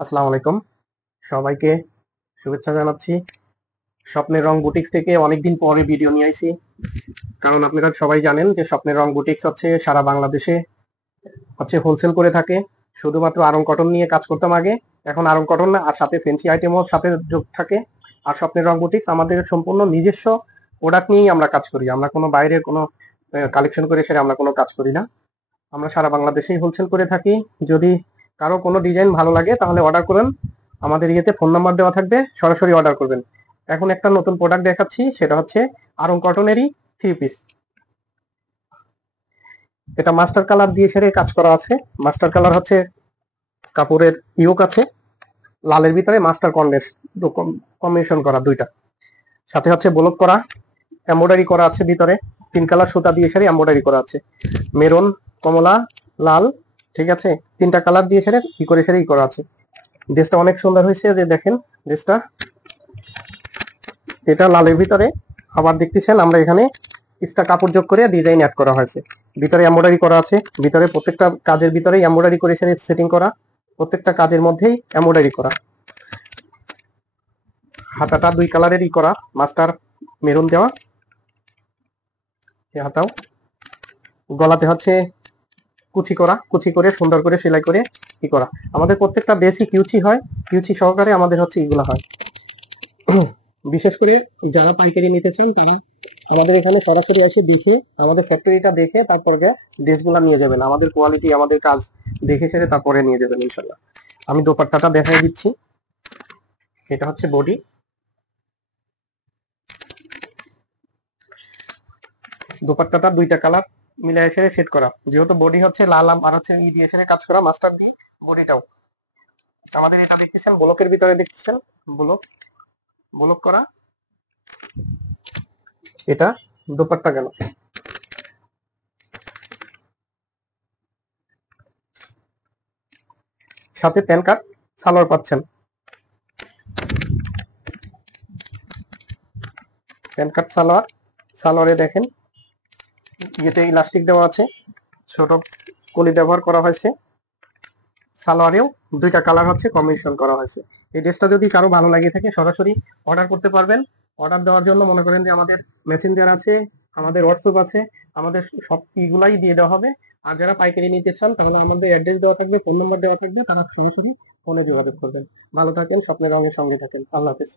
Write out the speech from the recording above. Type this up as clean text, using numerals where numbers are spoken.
আসসালামু আলাইকুম, সবাইকে শুভেচ্ছা জানাচ্ছি। স্বপ্নের রং বুটিক্স থেকে অনেকদিন পরে ভিডিও নিয়ে আইছি। কারণ আপনারা সবাই জানেন যে স্বপ্নের রং বুটিক্স হচ্ছে সারা বাংলাদেশে হোলসেল করে থাকে। শুধুমাত্র আড়ং কটন নিয়ে কাজ করতাম আগে, এখন আড়ং কটন না, আর সাথে ফেন্সি আইটেমও সাথে যোগ থাকে। আর স্বপ্নের রং বুটিক্স আমাদের সম্পূর্ণ নিজস্ব প্রোডাক্ট নিয়েই আমরা কাজ করি। আমরা কোনো বাইরের কোনো কালেকশন করে সেটা আমরা কোনো কাজ করি না। আমরা সারা বাংলাদেশেই হোলসেল করে থাকি। যদি কারো কোনো ডিজাইন ভালো লাগে তাহলে অর্ডার করেন, আমাদের ইয়েতে ফোন নাম্বার দেওয়া থাকবে, সরাসরি অর্ডার করবেন। এখন একটা নতুন প্রোডাক্ট দেখাচ্ছি, সেটা হচ্ছে আরং কটনেরই 3 পিস। এটা মাস্টার কালার দিয়ে সেরে কাজ করা আছে। মাস্টার কালার হচ্ছে কাপড়ের ইয়োক আছে, লালের ভিতরে মাস্টার কন্ডেন্স কম্বিনেশন করা দুইটা, সাথে হচ্ছে ব্লক করা, এমব্রয়ডারি করা আছে ভিতরে। 3 কালার সুতা দিয়ে সেরে এমব্রয়ডারি করা আছে, মেরুন, কমলা, লাল। ঠিক আছে, 3টা কালার দিয়ে সেরে ই করে সেরে ই করা আছে। ড্রেসটা অনেক সুন্দর হয়েছে, যে দেখেন ড্রেসটা, এটা লালের ভিতরে। আবার দেখতেছেন আমরা এখানে এক্সট্রা কাপড় যোগ করে ডিজাইন অ্যাড করা হয়েছে। ভিতরে এমব্রয়ডারি করা আছে, ভিতরে প্রত্যেকটা কাজের ভিতরে এমব্রয়ডারি করে সেরে সেটিং করা, প্রত্যেকটা কাজের মধ্যেই এমব্রয়ডারি করা। হাতাটা 2 কালারেরই করা, মাস্টার মেরুন দেওয়া হাতাও। গলাতে হচ্ছে কুচি করা, কুচি করে সুন্দর করে সেলাই করে কি করা। আমাদের প্রত্যেকটা বেসি কিউচি হয়, কিউচি সহকারে আমাদের হচ্ছে এগুলো হয়। বিশেষ করে যারা পাইকারি নিতে চান তারা আমাদের এখানে সরাসরি এসে দেখে, আমাদের ফ্যাক্টরিটা দেখে তারপরে ড্রেসগুলো নিয়ে যাবেন। আমাদের কোয়ালিটি, আমাদের কাজ দেখে সেরে তারপরে নিয়ে যাবেন ইনশাল্লাহ। আমি দোপাট্টাটা দেখাই দিচ্ছি। এটা হচ্ছে বডি, দোপাট্টাটা 2টা কালার মিলাই সেরে সেট করা। যেহেতু বডি হচ্ছে লাল আর হচ্ছে ই দিয়ে সেরে কাজ করা, মাস্টার দিয়ে বডিটাও আমাদের এটা দেখতেছেন ব্লকের ভিতরে, দেখতেছেন ব্লক ব্লক করা। এটা দোপাট্টা গেল, সাথে প্যান্ট কাট সালোয়ার পাচ্ছেন। প্যান্ট কাট সালোয়ার, সালোয়ারে দেখেন ইয়েতে ইলাস্টিক দেওয়া আছে, ছোট কলি ব্যবহার করা হয়েছে। সালোয়ারেও 2টা কালার হচ্ছে কম্বিনেশন করা হয়েছে। এই ড্রেসটা যদি কারো ভালো লাগে থাকে সরাসরি অর্ডার করতে পারবেন। অর্ডার দেওয়ার জন্য মনে করেন যে আমাদের মেসেঞ্জার আছে, আমাদের হোয়াটসঅ্যাপ আছে, আমাদের সব ইগুলাই দিয়ে দেওয়া হবে। আর যারা পাইকারি নিতে চান তাহলে আমাদের অ্যাড্রেস দেওয়া থাকবে, ফোন নাম্বার দেওয়া থাকবে, তারা সরাসরি ফোনে যোগাযোগ করবেন। ভালো থাকেন, স্বপ্নের রঙের সঙ্গে থাকেন। আল্লাহ হাফেজ।